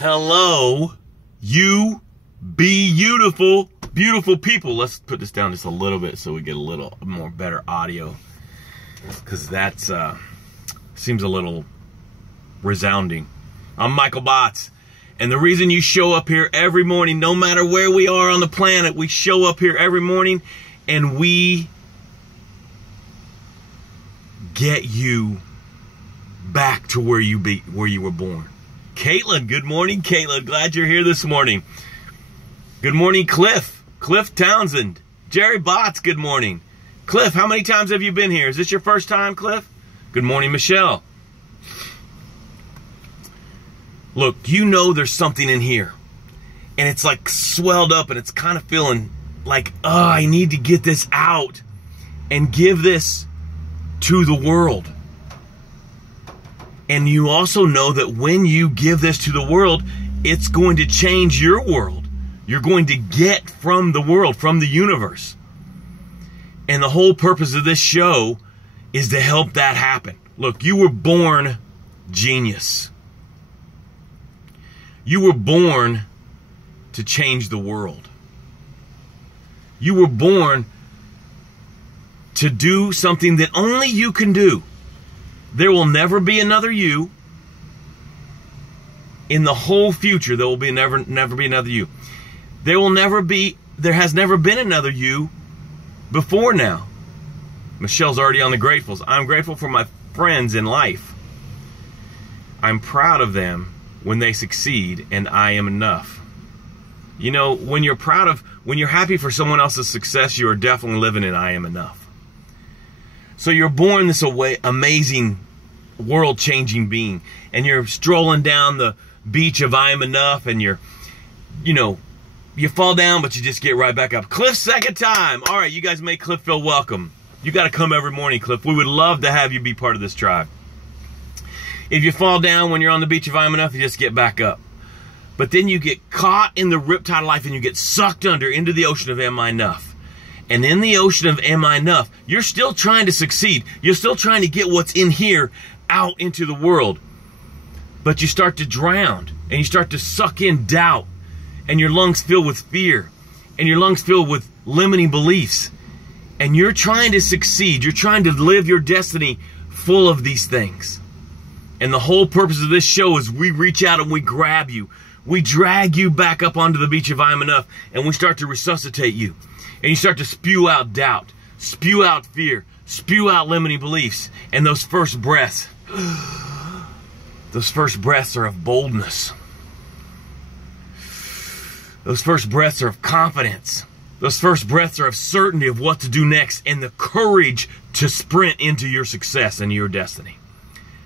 Hello, you beautiful, beautiful people. Let's put this down just a little bit so we get a little more better audio, because that's seems a little resounding. I'm Michael Botts, and the reason you show up here every morning, no matter where we are on the planet, we show up here every morning and we get you back to where you were born. Caitlin, good morning, Caitlin. Glad you're here this morning. Good morning, Cliff Townsend. Jerry Botts, good morning. Cliff, how many times have you been here? Is this your first time, Cliff? Good morning, Michelle. Look, you know there's something in here, and it's like swelled up, and it's kind of feeling like, oh, I need to get this out and give this to the world. And you also know that when you give this to the world, it's going to change your world. You're going to get from the world, from the universe. And the whole purpose of this show is to help that happen. Look, you were born genius. You were born to change the world. You were born to do something that only you can do. There will never be another you. In the whole future, there will be never be another you. There has never been another you before now. Michelle's already on the gratefuls. I'm grateful for my friends in life. I'm proud of them when they succeed, and I am enough. You know, when you're happy for someone else's success, you are definitely living in I am enough. So you're born this amazing, world-changing being, and you're strolling down the beach of I am enough, and you fall down, but you just get right back up. Cliff, second time. All right, you guys make Cliff feel welcome. You got to come every morning, Cliff. We would love to have you be part of this tribe. If you fall down when you're on the beach of I am enough, you just get back up. But then you get caught in the riptide of life, and you get sucked under into the ocean of am I enough. And in the ocean of am I enough, you're still trying to succeed. You're still trying to get what's in here out into the world. But you start to drown, and you start to suck in doubt, and your lungs fill with fear, and your lungs fill with limiting beliefs. And you're trying to succeed. You're trying to live your destiny full of these things. And the whole purpose of this show is we reach out and we grab you. We drag you back up onto the beach of I am enough, and we start to resuscitate you. And you start to spew out doubt, spew out fear, spew out limiting beliefs. And those first breaths are of boldness. Those first breaths are of confidence. Those first breaths are of certainty of what to do next, and the courage to sprint into your success and your destiny.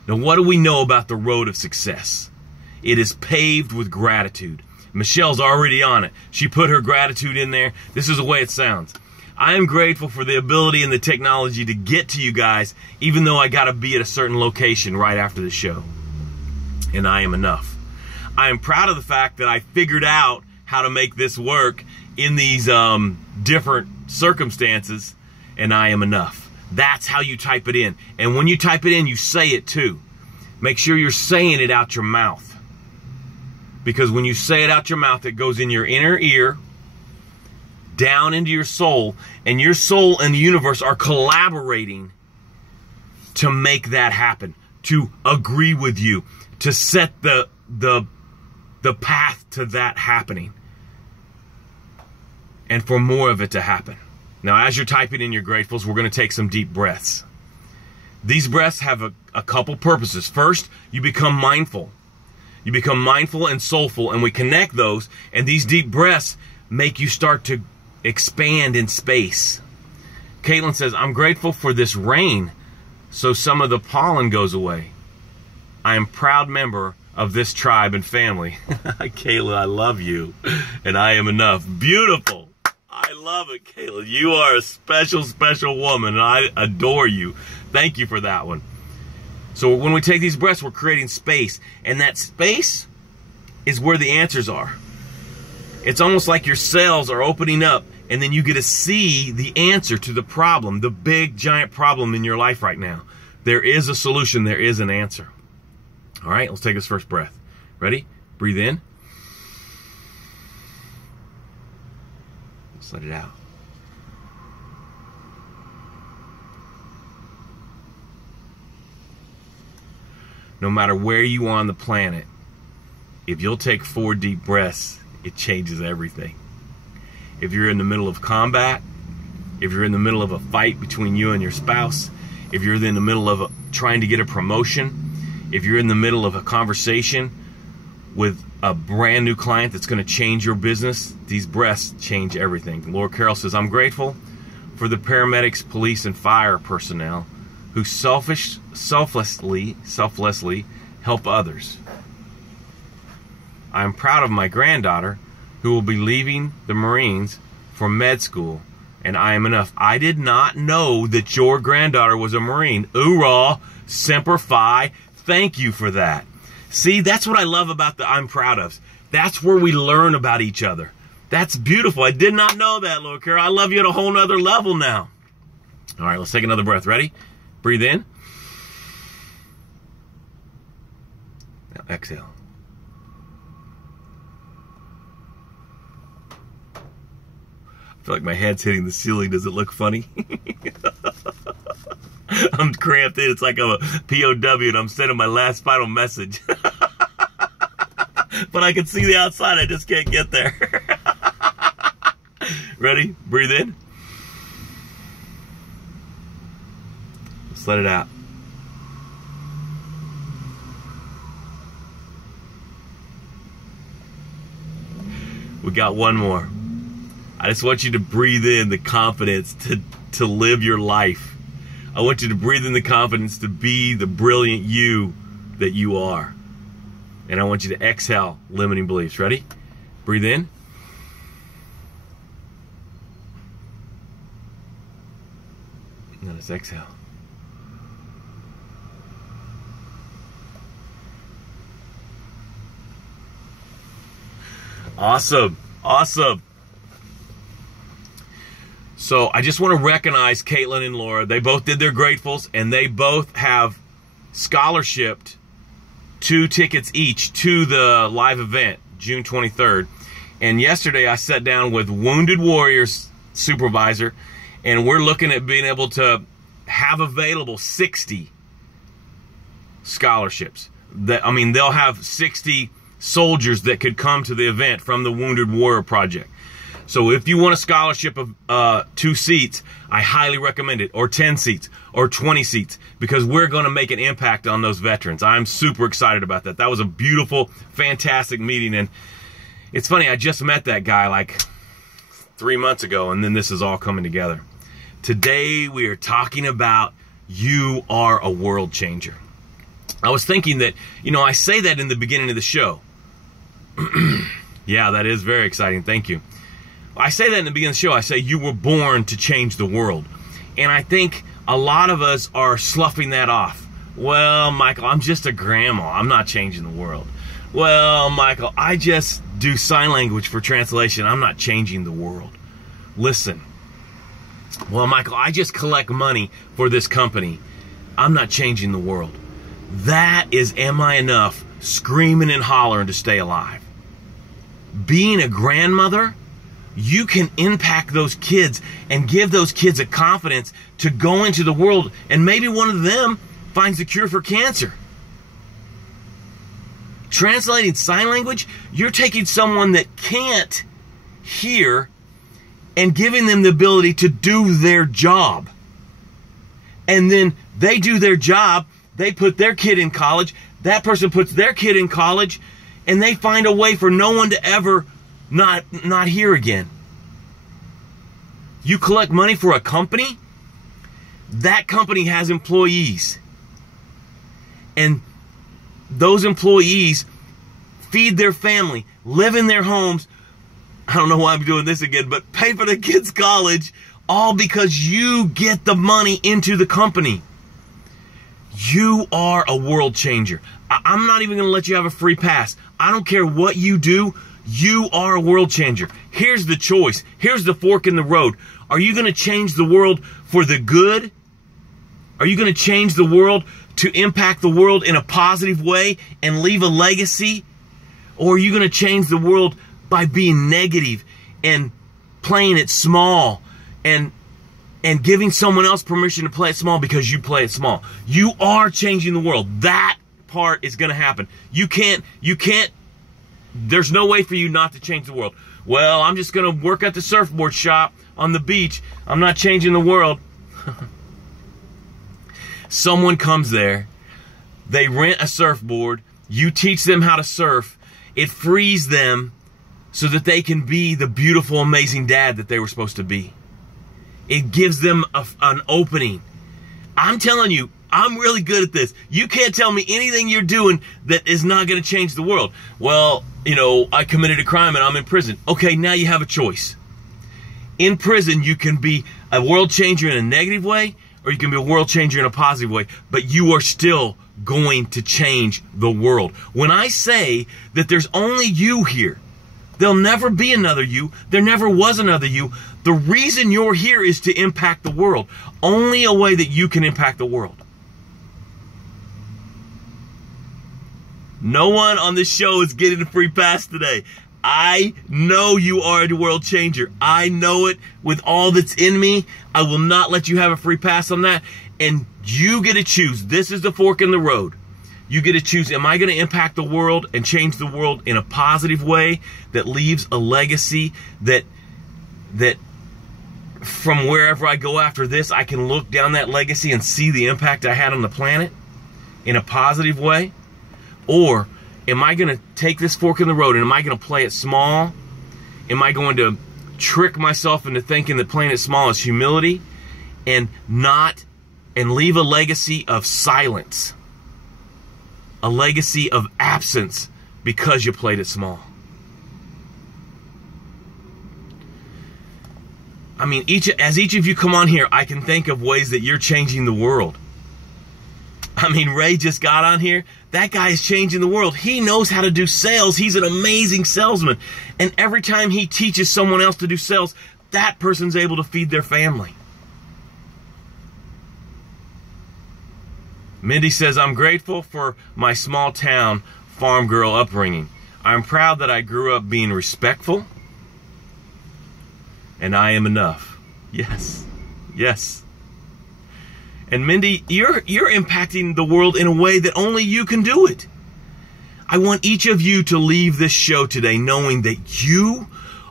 Now, what do we know about the road of success? It is paved with gratitude. Michelle's already on it. She put her gratitude in there. This is the way it sounds. I am grateful for the ability and the technology to get to you guys, even though I got to be at a certain location right after the show. And I am enough. I am proud of the fact that I figured out how to make this work in these different circumstances, and I am enough. That's how you type it in. And when you type it in, you say it too. Make sure you're saying it out your mouth. Because when you say it out your mouth, it goes in your inner ear, down into your soul, and your soul and the universe are collaborating to make that happen, to agree with you, to set the path to that happening, and for more of it to happen. Now, as you're typing in your gratefuls, we're going to take some deep breaths. These breaths have a couple purposes. First, you become mindful. You become mindful and soulful, and we connect those, and these deep breaths make you start to expand in space. Caitlin says, I'm grateful for this rain, so some of the pollen goes away. I am a proud member of this tribe and family. Caitlin, I love you, and I am enough. Beautiful. I love it, Caitlin. You are a special, special woman, and I adore you. Thank you for that one. So when we take these breaths, we're creating space. And that space is where the answers are. It's almost like your cells are opening up, and then you get to see the answer to the problem, the big, giant problem in your life right now. There is a solution. There is an answer. All right, let's take this first breath. Ready? Breathe in. Just let it out. No matter where you are on the planet, if you'll take 4 deep breaths, it changes everything. If you're in the middle of combat, if you're in the middle of a fight between you and your spouse, if you're in the middle of trying to get a promotion, if you're in the middle of a conversation with a brand new client that's going to change your business, these breaths change everything. Laura Carroll says, I'm grateful for the paramedics, police, and fire personnel who selflessly help others. I am proud of my granddaughter who will be leaving the Marines for med school, and I am enough. I did not know that your granddaughter was a Marine. Oorah, Semper Fi, thank you for that. See, that's what I love about the I'm proud of. That's where we learn about each other. That's beautiful. I did not know that, Laura Carroll. I love you at a whole nother level now. All right, let's take another breath. Ready? Breathe in. Now exhale. I feel like my head's hitting the ceiling. Does it look funny? I'm cramped in. It's like I'm a POW and I'm sending my last final message. But I can see the outside. I just can't get there. Ready? Breathe in. Just let it out. We got one more. I just want you to breathe in the confidence to live your life. I want you to breathe in the confidence to be the brilliant you that you are. And I want you to exhale limiting beliefs. Ready? Breathe in. Now let's exhale. Awesome. Awesome. So I just want to recognize Caitlin and Laura. They both did their gratefuls, and they both have scholarshiped 2 tickets each to the live event, June 23rd. And yesterday I sat down with Wounded Warriors supervisor, and we're looking at being able to have available 60 scholarships. They'll have 60 soldiers that could come to the event from the Wounded Warrior Project. So if you want a scholarship of 2 seats, I highly recommend it, or 10 seats, or 20 seats, because we're going to make an impact on those veterans. I'm super excited about that. That was a beautiful, fantastic meeting, and it's funny, I just met that guy like 3 months ago, and then this is all coming together. Today we are talking about you are a world changer. I was thinking that, I say that in the beginning of the show. Yeah, that is very exciting. Thank you. I say that in the beginning of the show. I say you were born to change the world. And I think a lot of us are sloughing that off. Well, Michael, I'm just a grandma. I'm not changing the world. Well, Michael, I just do sign language for translation. I'm not changing the world. Listen. Well, Michael, I just collect money for this company. I'm not changing the world. That is am I enough screaming and hollering to stay alive. Being a grandmother, you can impact those kids and give those kids a confidence to go into the world, and maybe one of them finds the cure for cancer. Translating sign language, you're taking someone that can't hear and giving them the ability to do their job. And then they do their job, they put their kid in college, that person puts their kid in college, and they find a way for no one to ever not hear again. You collect money for a company, that company has employees. And those employees feed their family, live in their homes. I don't know why I'm doing this again, but pay for the kids' college, all because you get the money into the company. You are a world changer. I'm not even going to let you have a free pass. I don't care what you do. You are a world changer. Here's the choice. Here's the fork in the road. Are you going to change the world for the good? Are you going to change the world to impact the world in a positive way and leave a legacy? Or are you going to change the world by being negative and playing it small and giving someone else permission to play it small because you play it small? You are changing the world. That part is going to happen. You can't, there's no way for you not to change the world. Well, I'm just going to work at the surfboard shop on the beach. I'm not changing the world. Someone comes there, they rent a surfboard, you teach them how to surf, it frees them so that they can be the beautiful, amazing dad that they were supposed to be. It gives them an opening. I'm telling you, I'm really good at this. You can't tell me anything you're doing that is not going to change the world. Well, you know, I committed a crime and I'm in prison. Okay, now you have a choice. In prison, you can be a world changer in a negative way, or you can be a world changer in a positive way, but you are still going to change the world. When I say that there's only you here, there'll never be another you. There never was another you. The reason you're here is to impact the world. Only a way that you can impact the world. No one on this show is getting a free pass today. I know you are a world changer. I know it with all that's in me. I will not let you have a free pass on that. And you get to choose. This is the fork in the road. You get to choose, am I going to impact the world and change the world in a positive way that leaves a legacy that from wherever I go after this, I can look down that legacy and see the impact I had on the planet in a positive way? Or am I going to take this fork in the road and am I going to play it small? Am I going to trick myself into thinking that playing it small is humility and leave a legacy of silence? A legacy of absence because you played it small. I mean, as each of you come on here, I can think of ways that you're changing the world. I mean, Ray just got on here. That guy is changing the world. He knows how to do sales. He's an amazing salesman. And every time he teaches someone else to do sales, that person's able to feed their family. Mindy says, I'm grateful for my small town farm girl upbringing. I'm proud that I grew up being respectful, and I am enough. Yes, yes. And Mindy, you're impacting the world in a way that only you can do it. I want each of you to leave this show today knowing that you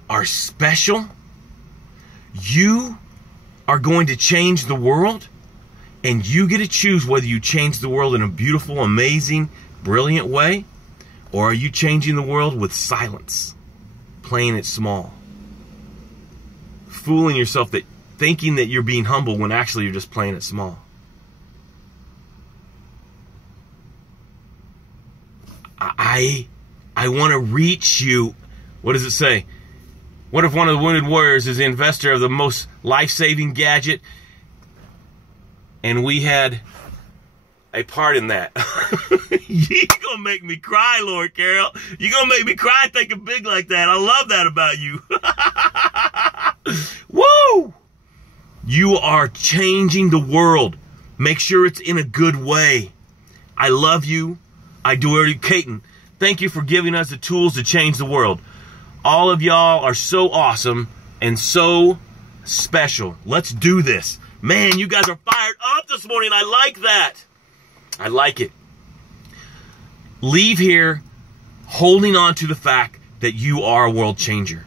are special. You are going to change the world. And you get to choose whether you change the world in a beautiful, amazing, brilliant way, or are you changing the world with silence, playing it small, fooling yourself, that thinking that you're being humble when actually you're just playing it small. I want to reach you. What does it say? What if one of the wounded warriors is the investor of the most life-saving gadget, and we had a part in that? You're going to make me cry, Lord Carol. You're going to make me cry thinking big like that. I love that about you. Woo! You are changing the world. Make sure it's in a good way. I love you. I do it. Caton, thank you for giving us the tools to change the world. All of y'all are so awesome and so special. Let's do this. Man, you guys are fired up this morning. I like that. I like it. Leave here holding on to the fact that you are a world changer.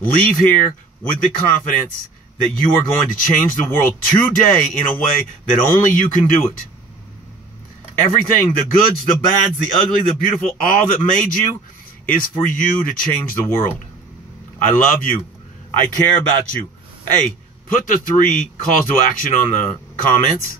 Leave here with the confidence that you are going to change the world today in a way that only you can do it. Everything, the goods, the bads, the ugly, the beautiful, all that made you is for you to change the world. I love you. I care about you. Hey, put the 3 calls to action on the comments.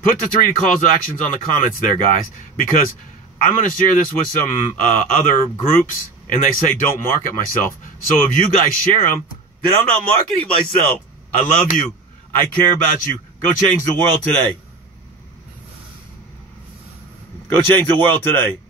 Put the 3 calls to actions on the comments there, guys, because I'm going to share this with some other groups, and they say don't market myself. So if you guys share them, then I'm not marketing myself. I love you. I care about you. Go change the world today. Go change the world today.